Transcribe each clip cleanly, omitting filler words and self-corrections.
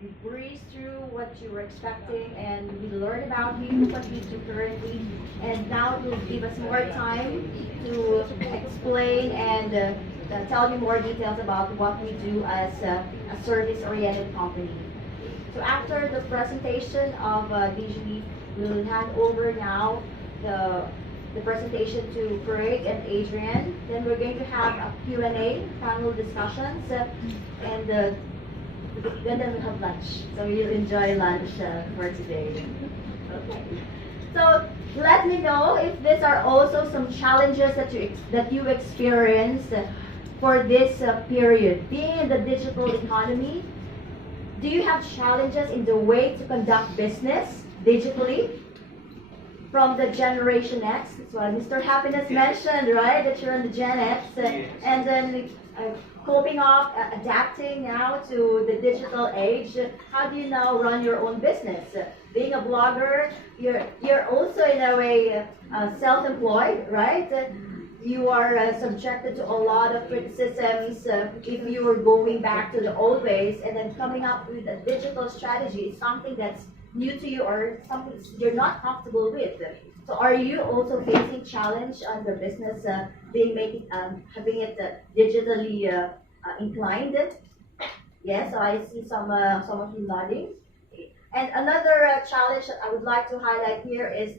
We breeze through what you were expecting and we learn about you, what you do currently, and now you'll give us more time to explain and tell me more details about what we do as a service-oriented company. So after the presentation of DG, we'll hand over now the the presentation to Craig and Adrian. Then we're going to have a Q&A, panel discussions, and then we have lunch. So you'll enjoy lunch for today. Okay. So let me know if these are also some challenges that you experienced for this period. Being in the digital economy, do you have challenges in the way to conduct business digitally? From the Generation X, that's what Mr. Happiness mentioned, right? That you're on the Gen X, and then coping up, adapting now to the digital age. How do you now run your own business? Being a blogger, you're also in a way self-employed, right? You are subjected to a lot of criticisms if you were going back to the old ways, and then coming up with a digital strategy is something that's new to you or something you're not comfortable with. So are you also facing challenge on the business having it digitally inclined? Yes, so I see some of you nodding. And another challenge that I would like to highlight here is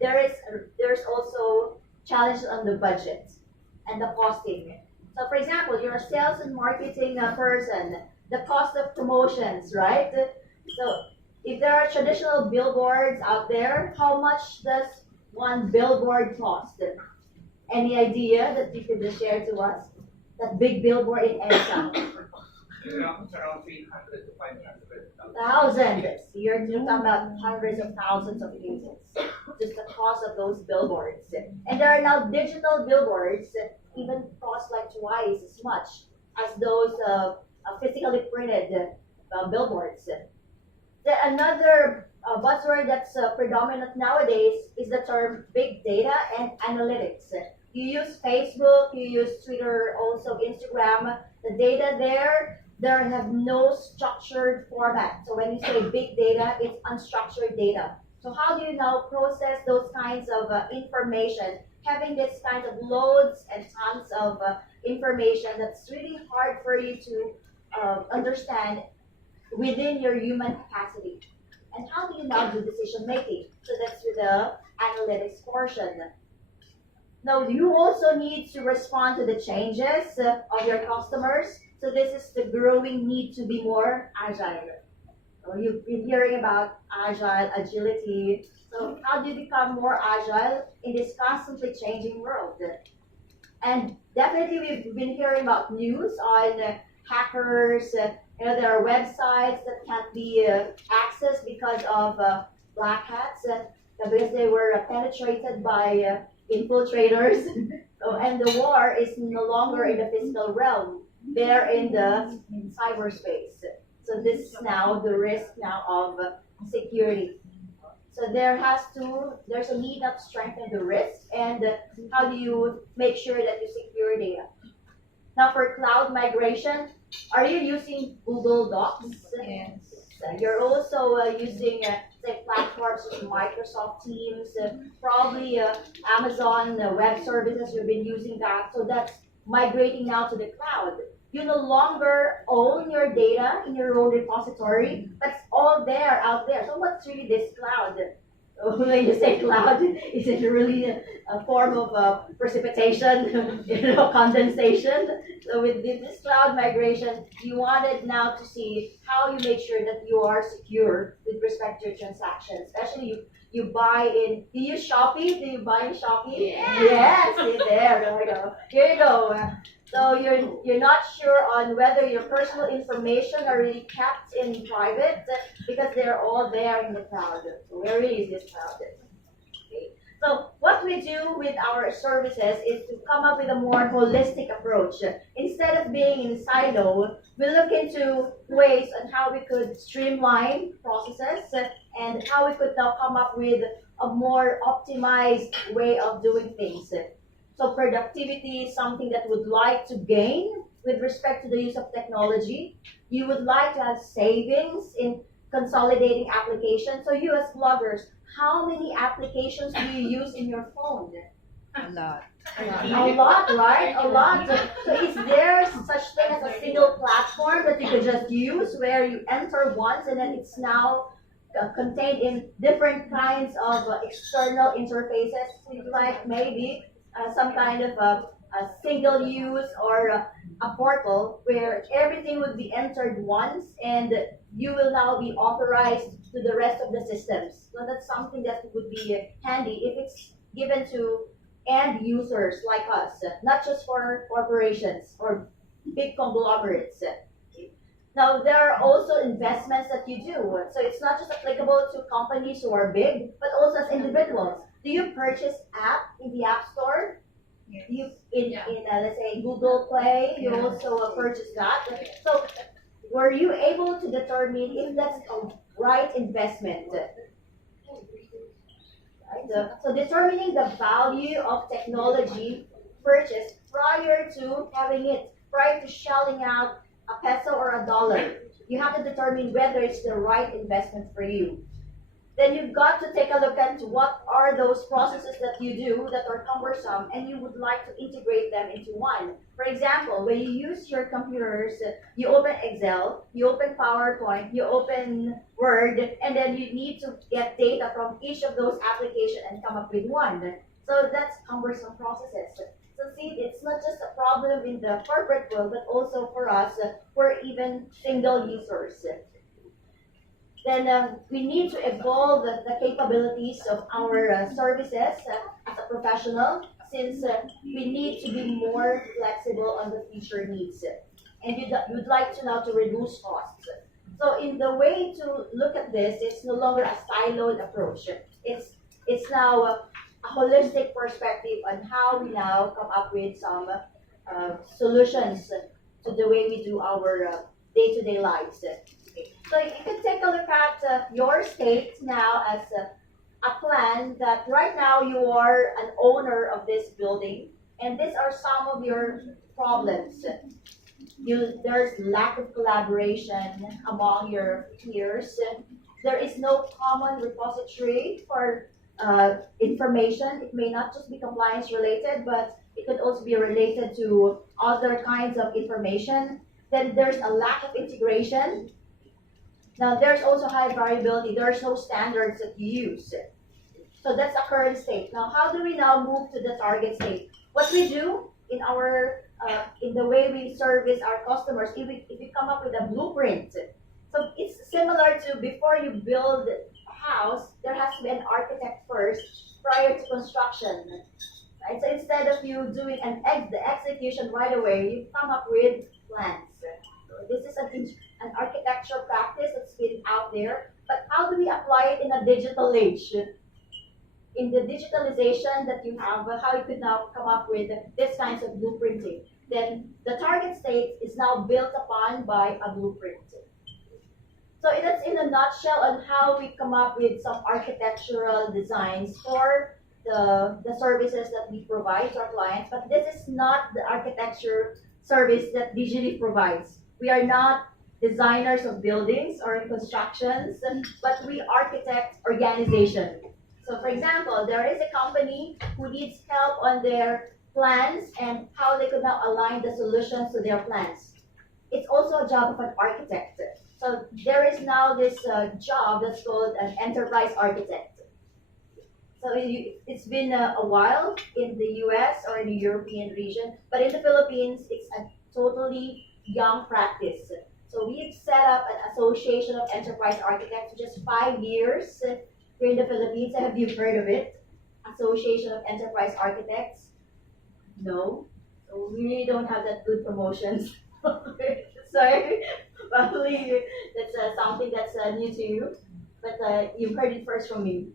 there's also challenge on the budget and the costing. So for example, you're a sales and marketing person, the cost of promotions, right? So if there are traditional billboards out there, how much does one billboard cost? Any idea that you could share to us? That big billboard in EDSA? It's around 300 to 500,000. Thousands. You're talking about hundreds of thousands of units. Just the cost of those billboards. And there are now digital billboards that even cost like twice as much as those physically printed billboards. Another buzzword that's predominant nowadays is the term big data and analytics. You use Facebook, you use Twitter, also Instagram. The data there have no structured format. So when you say big data, it's unstructured data. So how do you now process those kinds of information? Having this kind of loads and tons of information that's really hard for you to understand within your human capacity. And how do you now do decision making? So that's with the analytics portion. Now you also need to respond to the changes of your customers. So this is the growing need to be more agile. So you've been hearing about agility. So how do you become more agile in this constantly changing world? And definitely we've been hearing about news on hackers. There are websites that can't be accessed because of black hats, because they were penetrated by infiltrators. And the war is no longer in the physical realm; they're in cyberspace. So this is now the risk now of security. So there's a need to strengthen the risk, and how do you make sure that you secure data? Now for cloud migration, are you using Google Docs? Yes. You're also using say platforms such as Microsoft Teams, probably Amazon Web Services. You've been using that, so that's migrating now to the cloud. You no longer own your data in your own repository, but it's all there out there. So what's really this cloud? When you say cloud, is it really a form of precipitation, condensation? So with this cloud migration, you wanted now to see how you make sure that you are secure with respect to your transactions. Especially you buy in, do you use Shopee? Do you buy in Shopee? Yeah. Yes, there we go. Here you go. So you're not sure on whether your personal information are really kept in private because they're all there in the cloud. So where is this cloud? Okay. So what we do with our services is to come up with a more holistic approach. Instead of being in silo, we look into ways on how we could streamline processes and how we could now come up with a more optimized way of doing things. So productivity is something that would like to gain with respect to the use of technology. You would like to have savings in consolidating applications. So you as bloggers, how many applications do you use in your phone? A lot. A lot, right? A lot. So is there such thing as a single platform that you could just use where you enter once and then it's now contained in different kinds of external interfaces, like maybe some kind of a single use or a portal where everything would be entered once and you will now be authorized to the rest of the systems. So that's something that would be handy if it's given to end users like us, not just for corporations or big conglomerates. Now, there are also investments that you do. So it's not just applicable to companies who are big, but also as individuals. Do you purchase app in the App Store? Yes. You let's say Google Play, you also purchase that. So were you able to determine if that's a right investment? Right? So determining the value of technology purchase prior to having it, prior to shelling out a peso or a dollar. You have to determine whether it's the right investment for you. Then you've got to take a look at what are those processes that you do that are cumbersome and you would like to integrate them into one. For example, when you use your computers, you open Excel, you open PowerPoint, you open Word, and then you need to get data from each of those applications and come up with one. So that's cumbersome processes. So see, it's not just a problem in the corporate world, but also for us, we're even single users. Then we need to evolve the capabilities of our services as a professional, since we need to be more flexible on the future needs. And you'd like to now to reduce costs. So in the way to look at this, it's no longer a siloed approach. It's now a holistic perspective on how we now come up with some solutions to the way we do our day-to-day lives. So you can take a look at your state now as a plan that right now you are an owner of this building, and these are some of your problems. There's lack of collaboration among your peers. There is no common repository for information. It may not just be compliance related, but it could also be related to other kinds of information. Then there's a lack of integration. Now, there's also high variability. There's no standards that you use. So that's a current state. Now, how do we now move to the target state? What we do in our in the way we service our customers, if we come up with a blueprint. So it's similar to before you build a house, there has to be an architect first prior to construction. Right? So instead of you doing the execution right away, you come up with plans. This is an architecture practice that's been out there, but how do we apply it in a digital age? In the digitalization that you have, how you could now come up with this kinds of blueprinting. Then the target state is now built upon by a blueprint. So that's in a nutshell on how we come up with some architectural designs for the services that we provide to our clients, but this is not the architecture service that Digily provides. We are not designers of buildings or constructions, but we architect organization. So for example, there is a company who needs help on their plans and how they could now align the solutions to their plans. It's also a job of an architect. So there is now this job that's called an enterprise architect. So it's been a while in the US or in the European region, but in the Philippines, it's a totally young practice. So we've set up an association of enterprise architects for just 5 years here in the Philippines. Have you heard of it? Association of Enterprise Architects? No. So we really don't have that good promotions. Sorry, probably that's something that's new to you, but you've heard it first from me.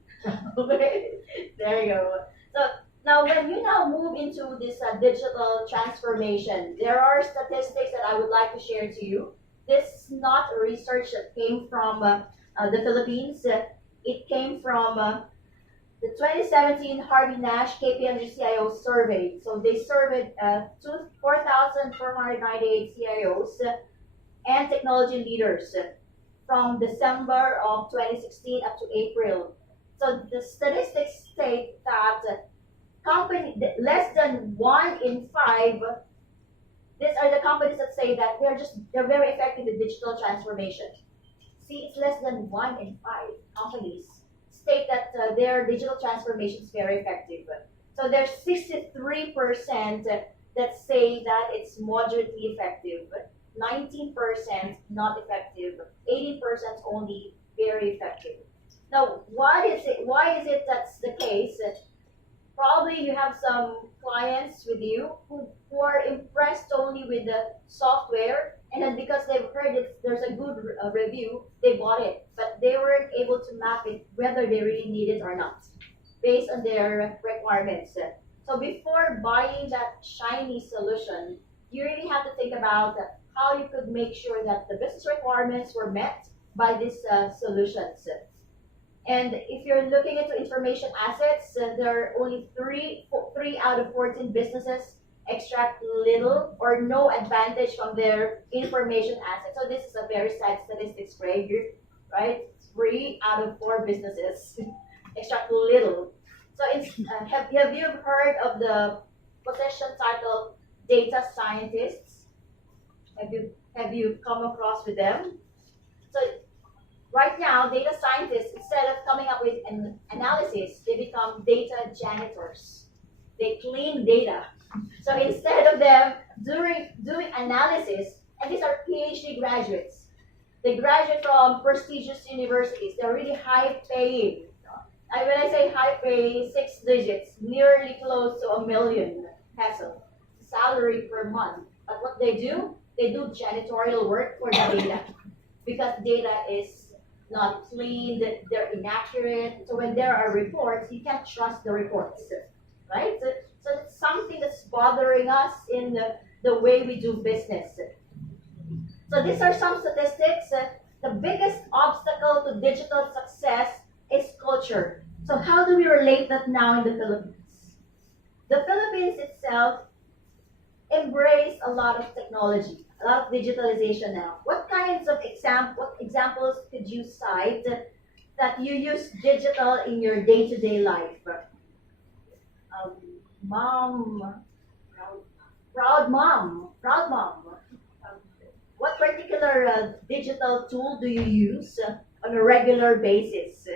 Okay, there you go. So now, when you now move into this digital transformation, there are statistics that I would like to share to you. This is not research that came from the Philippines. It came from the 2017 Harvey Nash KPMG CIO survey. So they surveyed 4,498 CIOs and technology leaders from December of 2016 up to April. So the statistics state that less than 1 in 5, these are the companies that say that they're very effective in digital transformation. See, it's less than 1 in 5 companies state that their digital transformation is very effective. So there's 63% that say that it's moderately effective, 19% not effective, 80% only very effective. Now, why is it that's the case? Probably you have some clients with you who are impressed only with the software, and then because they've heard there's a good review, they bought it, but they weren't able to map it whether they really need it or not, based on their requirements. So before buying that shiny solution, you really have to think about how you could make sure that the business requirements were met by these solutions. And if you're looking into information assets, there are only 3 out of 14 businesses extract little or no advantage from their information assets. So this is a very sad statistics, right? 3 out of 4 businesses extract little. So have you heard of the position title data scientists? Have you come across with them? So right now, data scientists, instead of coming up with an analysis, they become data janitors. They clean data. So instead of them doing analysis, and these are PhD graduates, they graduate from prestigious universities. They're really high paying. And when I say high paying, 6 digits, nearly close to $1 million peso salary per month. But what they do janitorial work for the data, because data is not clean, they're inaccurate. So when there are reports, you can't trust the reports, right? So it's something that's bothering us in the way we do business. So these are some statistics. The biggest obstacle to digital success is culture. So how do we relate that now in the Philippines? The Philippines itself embrace a lot of technology, a lot of digitalization now. What kinds of examples could you cite that you use digital in your day-to-day life? Mom, proud mom. What particular digital tool do you use on a regular basis?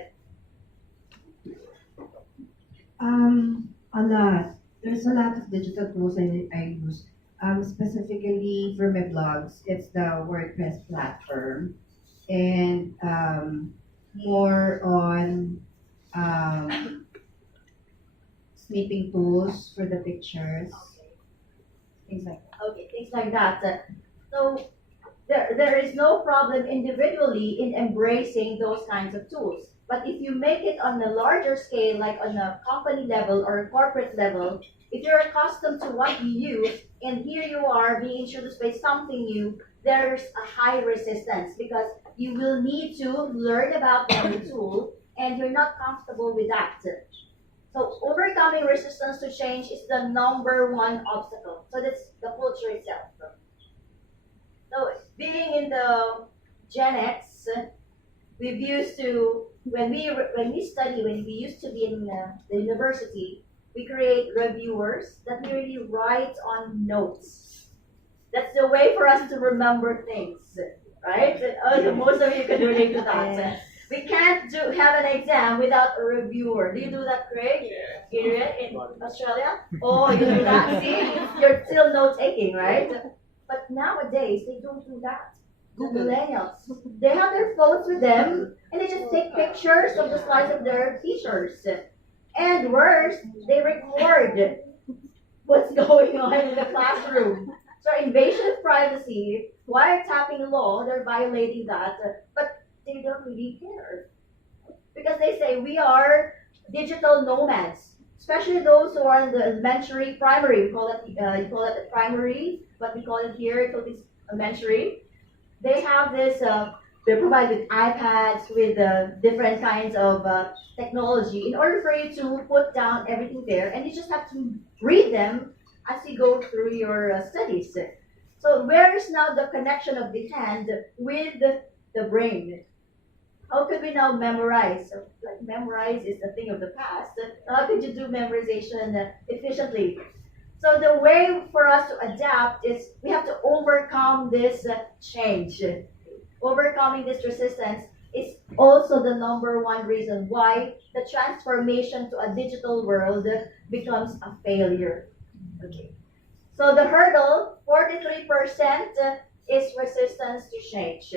A lot. There's a lot of digital tools I use. Specifically for my blogs, it's the WordPress platform, and more on snipping tools for the pictures, things like that. Okay, things like that. So there is no problem individually in embracing those kinds of tools. But if you make it on a larger scale, like on a company level or a corporate level, if you're accustomed to what you use, and here you are being introduced by something new, there's a high resistance because you will need to learn about the new tool, and you're not comfortable with that. So overcoming resistance to change is the #1 obstacle. So that's the culture itself. So being in the Gen X, we've used to when we used to be in the university, we create reviewers that we really write on notes. That's the way for us to remember things, right? Most of you can relate to that. We can't have an exam without a reviewer. Do you do that, Craig? Yeah. In Australia? Oh, you do that? See, you're still note taking, right? But nowadays, they don't do that. The millennials, they have their phones with them, and they just take pictures of the slides of their teachers. And worse, they record what's going on in the classroom. So invasion of privacy, wiretapping law, they're violating that, but they don't really care. Because they say we are digital nomads, especially those who are in the elementary, primary. You call it the primary, but we call it here, it's elementary. They have this they're provided with iPads, with different kinds of technology in order for you to put down everything there, and you just have to read them as you go through your studies. So where is now the connection of the hand with the brain? How could we now memorize? So, like memorize is a thing of the past. How could you do memorization efficiently? So the way for us to adapt is we have to overcome this change. Overcoming this resistance is also the number one reason why the transformation to a digital world becomes a failure. Okay. So the hurdle, 43% is resistance to change.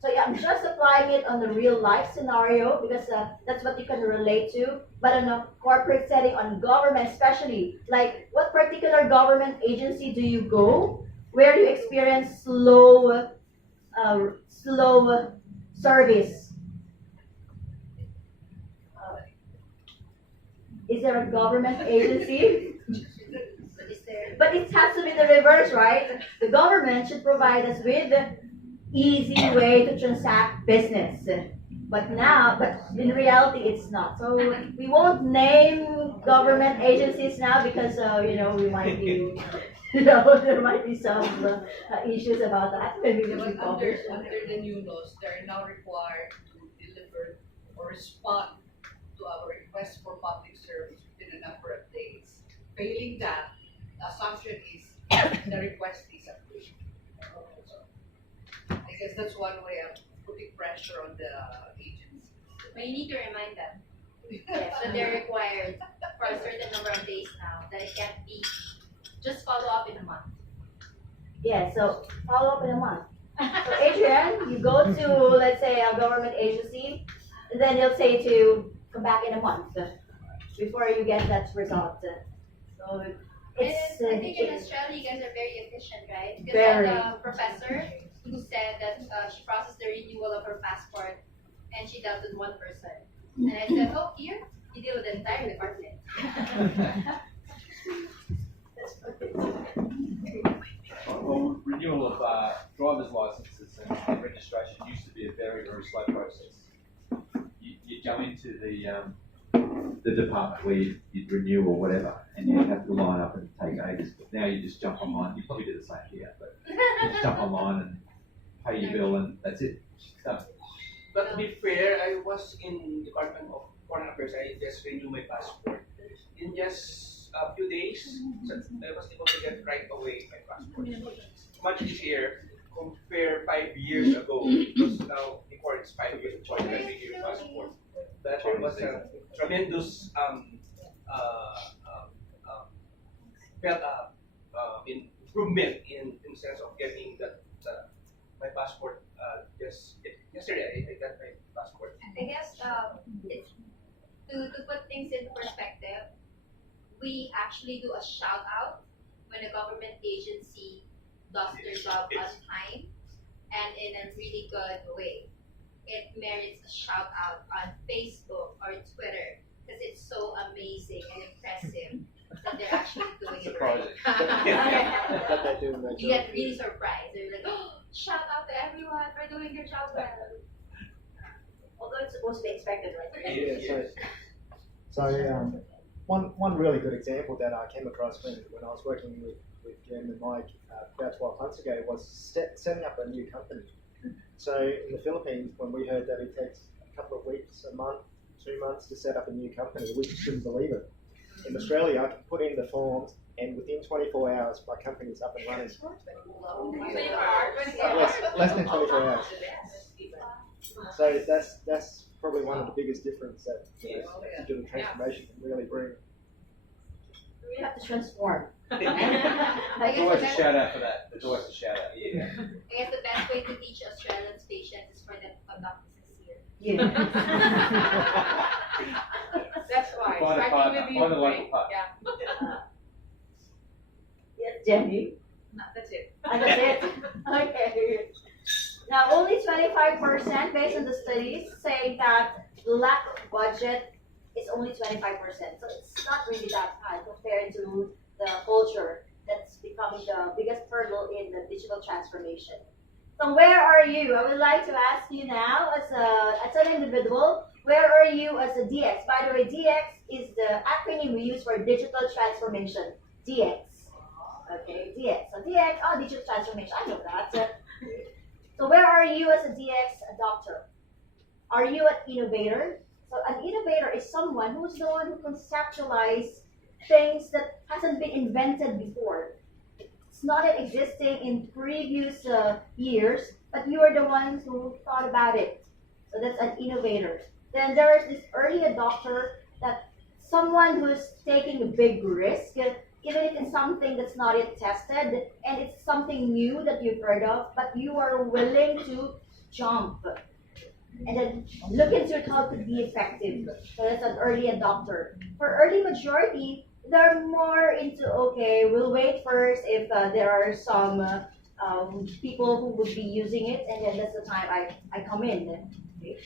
So yeah, I'm just applying it on the real life scenario because that's what you can relate to. But on a corporate setting, on government especially, like what particular government agency do you go where you experience slow service? Is there a government agency? But it has to be the reverse, right? The government should provide us with easy way to transact business. But in reality, it's not. So we won't name government agencies now because we might be, there might be some issues about that when we will be But under, published. under the new laws, they are now required to deliver or respond to our request for public service within a number of days. Failing that, the assumption is the request is approved. I guess that's one way of putting pressure on the agency. But you need to remind them that they're required for a certain number of days now, that it can't be just follow up in a month. Yeah, so follow up in a month. So Adrian, you go to, let's say, a government agency, and then they'll say to you, come back in a month before you get that result. So it's, And I think in Australia, you guys are very efficient, right? Because Very. I had a professor who said that she processed the renewal of her passport and she dealt with one person. And I said, oh, here, you deal with the entire department. Well, renewal of driver's licenses and registration used to be a very, very slow process. You'd go into the department where you'd renew or whatever, and you'd have to line up and take ages. But now you just jump online. You probably do the same here, but you just jump online and pay your bill, and that's it. Done. But to be fair, I was in Department of Foreign Affairs. I just renewed my passport. In just a few days, so I was able to get right away my passport. Much easier compare 5 years ago, because now before it's 5 years before I renew your passport. That there was a tremendous improvement in sense of getting that my passport just yesterday I got my passport. I guess it's to put things in perspective, we actually do a shout out when a government agency does their job on time and in a really good way. It merits a shout out on Facebook or Twitter because it's so amazing and impressive that they're actually doing it right. That they do their You job. get really surprised. They're like, oh, shout out to everyone for doing their job well. although it's supposed to be expected, right? Yeah, so one really good example that I came across when I was working with Jim and Mike about 12 months ago was setting up a new company. So in the Philippines, when we heard that it takes a couple of weeks, a month, 2 months to set up a new company, we just couldn't believe it. In Australia, I can put in the forms, and within 24 hours, my company's up and running. Less than 24 hours. So that's probably one of the biggest differences that digital transformation can really bring. We have to transform. I There's guess always the a best, shout out for that. There's always a shout out. Yeah. I guess the best way to teach Australians patience is for them to conduct business here. Yeah. That's why, Find a starting partner. with you, Find a local right? partner. Yeah. Yes, Jenny. No, that's it. That's it. Okay. Now, only 25% based on the studies say that lack of budget is only 25%. So it's not really that high compared to the culture that's becoming the biggest hurdle in the digital transformation. So where are you? I would like to ask you now, as an individual, where are you as a DX? By the way, DX is the acronym we use for digital transformation. DX. Okay, DX. So DX, digital transformation. I know that. So where are you as a DX adopter? Are you an innovator? So an innovator is someone who's the one who conceptualizes things that hasn't been invented before. It's not yet existing in previous years, but you are the ones who thought about it. So that's an innovator. Then there is this early adopter, that someone who's taking a big risk, even if it's something that's not yet tested and it's something new that you've heard of, but you are willing to jump and then look into it how to be effective. So that's an early adopter. For early majority, they're more into, okay, we'll wait first if there are some people who would be using it, and then that's the time I come in. Okay.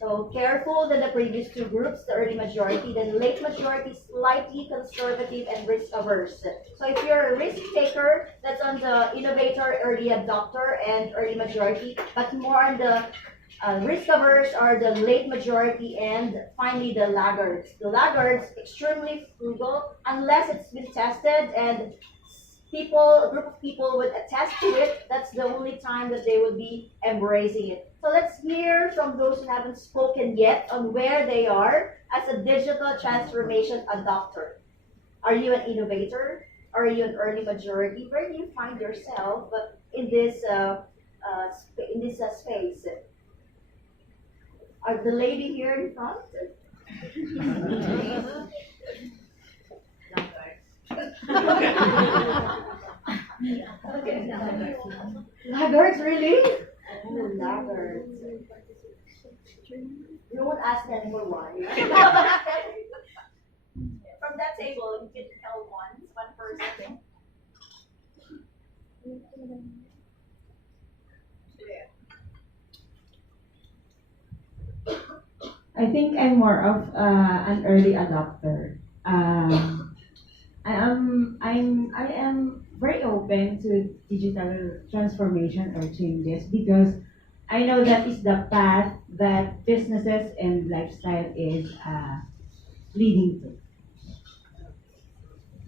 So careful than the previous two groups, the early majority, then late majority, slightly conservative and risk averse. So if you're a risk taker, that's on the innovator, early adopter, and early majority, but more on the risk averse are the late majority, and finally the laggards. The laggards, extremely frugal, unless it's been tested and a group of people would attest to it, that's the only time that they would be embracing it. So let's hear from those who haven't spoken yet on where they are as a digital transformation adopter. Are you an innovator? Are you an early majority? Where do you find yourself in this space? Are the lady here in front? Okay. Laggards, really? Oh, laggards. You won't ask them for why. From that table, you can tell one person. I think I'm more of an early adopter. I am very open to digital transformation or changes because I know that is the path that businesses and lifestyle is leading to.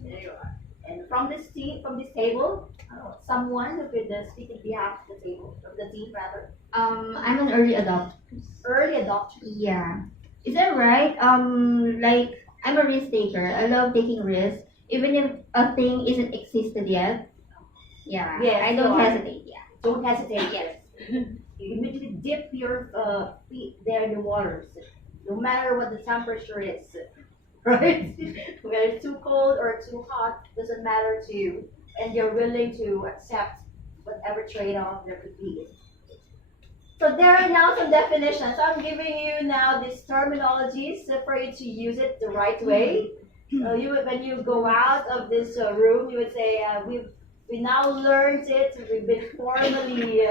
There you are. And from this table, someone who could speak on behalf of the table, of the team rather. I'm an early adopter. Early adopter. Yeah. Is that right? Like I'm a risk taker. I love taking risks, even if a thing isn't existed yet. Yeah. Yes, I you don't are. hesitate. Yeah. Don't hesitate. Yes. You immediately dip your feet there in the waters, no matter what the temperature is. Right? Whether it's too cold or too hot, doesn't matter to you. And you're willing to accept whatever trade-off there could be. So there are now some definitions. I'm giving you now these terminologies for you to use it the right way. When you go out of this room, you would say, we now learned it. We've been formally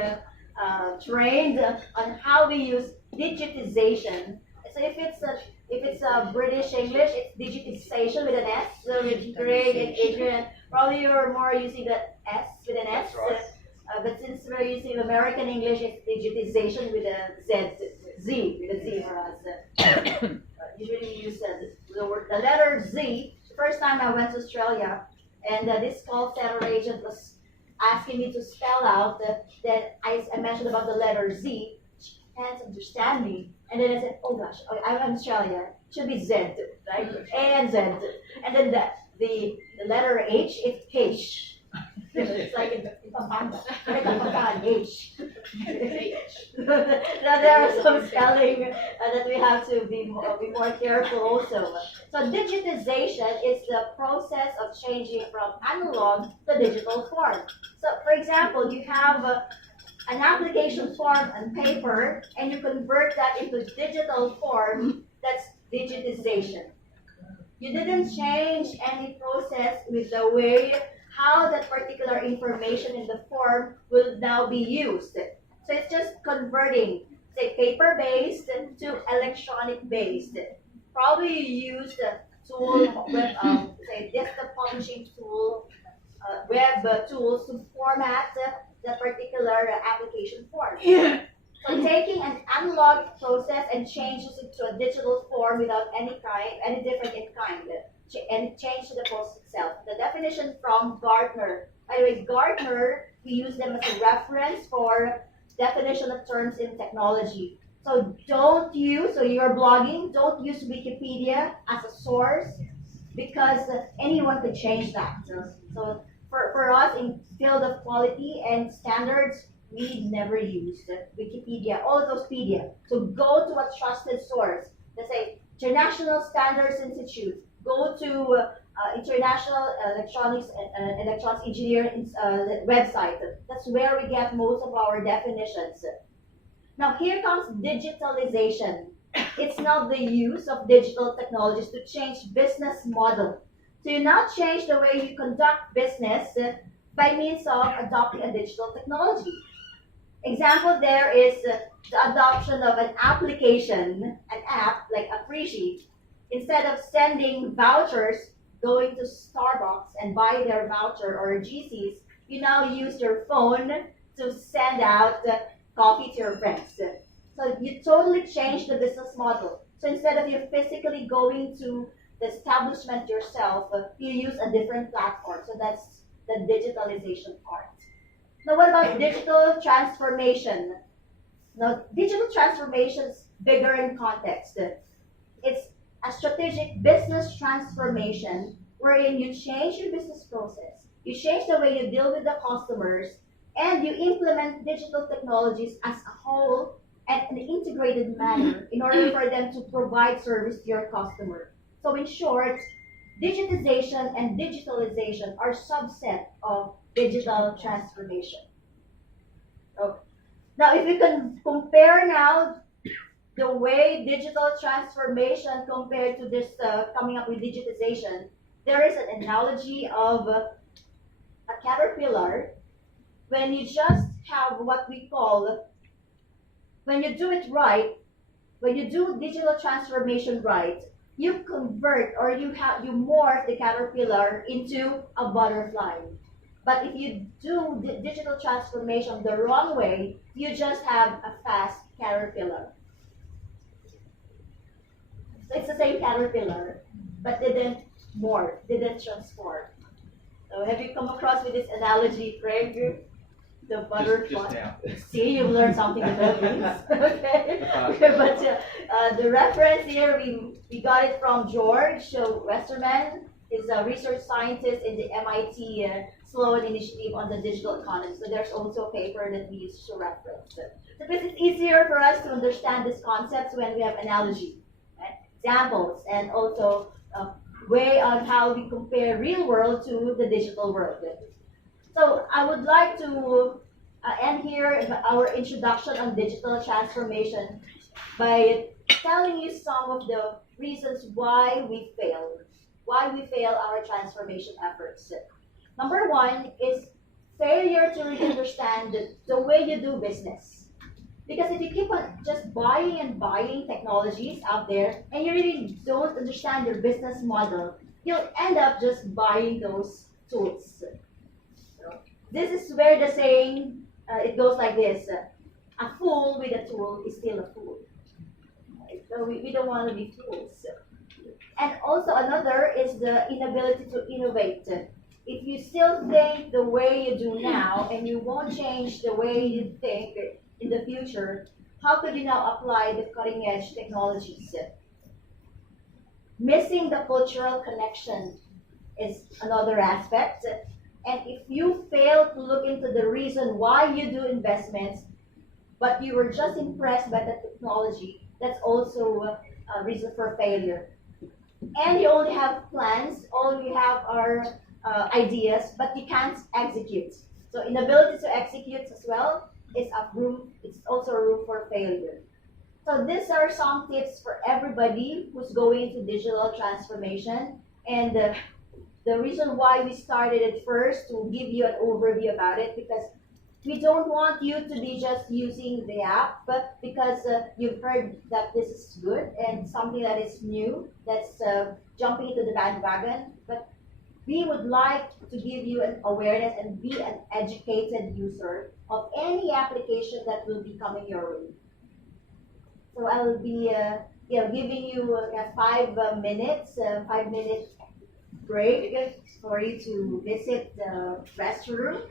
trained on how we use digitization. So if it's a British English, it's digitization with an S. So with Greg and Adrian, probably you're more using the S with an S. That's right. But since we're using American English, it's digitization with a Z with a Z for us. Usually we use the letter Z. The first time I went to Australia, and this call center agent was asking me to spell out that I mentioned about the letter Z. She can't understand me. And then I said, oh gosh, I'm in Australia. It should be Z, right? A and Z. And then the letter H, it's H. It's like in Pampanga. H. Now there are some spelling that we have to be more careful also. So digitization is the process of changing from analog to digital form. So for example, you have an application form on paper and you convert that into digital form, that's digitization. You didn't change any process with the way how that particular information in the form will now be used. So it's just converting, say, paper-based to electronic-based. Probably you use the tool, say, desktop publishing tool, web tools to format the particular application form. So taking an analog process and changes it to a digital form without any different in kind, and change to the process itself. The definition from Gartner. By the way, Gartner, we use them as a reference for definition of terms in technology. So so you're blogging, don't use Wikipedia as a source because anyone could change that. So for us in field of quality and standards, we never used Wikipedia, all those pedia. So go to a trusted source. Let's say International Standards Institute. Go to International Electronics Engineering website. That's where we get most of our definitions. Now here comes digitalization. It's not the use of digital technologies to change business model. So you now change the way you conduct business by means of adopting a digital technology. Example there is the adoption of an application, an app like Appreciate. Instead of sending vouchers, going to Starbucks and buy their voucher or GCs, you now use your phone to send out coffee to your friends. So you totally change the business model. So instead of you physically going to the establishment yourself, you use a different platform. So that's the digitalization part. Now what about digital transformation? Now digital transformation is bigger in context. It's a strategic business transformation wherein you change your business process, you change the way you deal with the customers, and you implement digital technologies as a whole and an integrated manner in order for them to provide service to your customer. So in short, digitization and digitalization are subset of digital transformation. Okay. Now if you can compare now the way digital transformation compared to this coming up with digitization, there is an analogy of a caterpillar. When you just have what we call, when you do it right, when you do digital transformation right, you convert or you morph the caterpillar into a butterfly. But if you do digital transformation the wrong way, you just have a fast caterpillar. So it's the same caterpillar, but didn't morph, didn't transform. So have you come across with this analogy, Craig? The butterfly. Just now. See, you've learned something in the Philippines. Okay. But the reference here, we got it from George Westerman. He's a research scientist in the MIT Sloan Initiative on the Digital Economy. So there's also a paper that we use to reference. So because it's easier for us to understand these concepts when we have analogy, right? Examples, and also way on how we compare real world to the digital world. So I would like to end here our introduction on digital transformation by telling you some of the reasons why we fail our transformation efforts. Number one is failure to really understand the way you do business. Because if you keep on just buying and buying technologies out there and you really don't understand your business model, you'll end up just buying those tools. This is where the saying, it goes like this, a fool with a tool is still a fool. Right? So we don't want to be fools. And also another is the inability to innovate. If you still think the way you do now and you won't change the way you think in the future, how could you now apply the cutting edge technologies? Missing the cultural connection is another aspect. And if you fail to look into the reason why you do investments, but you were just impressed by the technology, that's also a reason for failure. And you only have plans, all you have are ideas, but you can't execute. So inability to execute as well it's also a room for failure. So these are some tips for everybody who's going into digital transformation. And the reason why we started it first to give you an overview about it, because we don't want you to be just using the app, but because you've heard that this is good and something that is new, that's jumping into the bandwagon. But we would like to give you an awareness and be an educated user of any application that will be coming your way. So I will be giving you 5 minutes, 5 minute break for you to visit the restroom.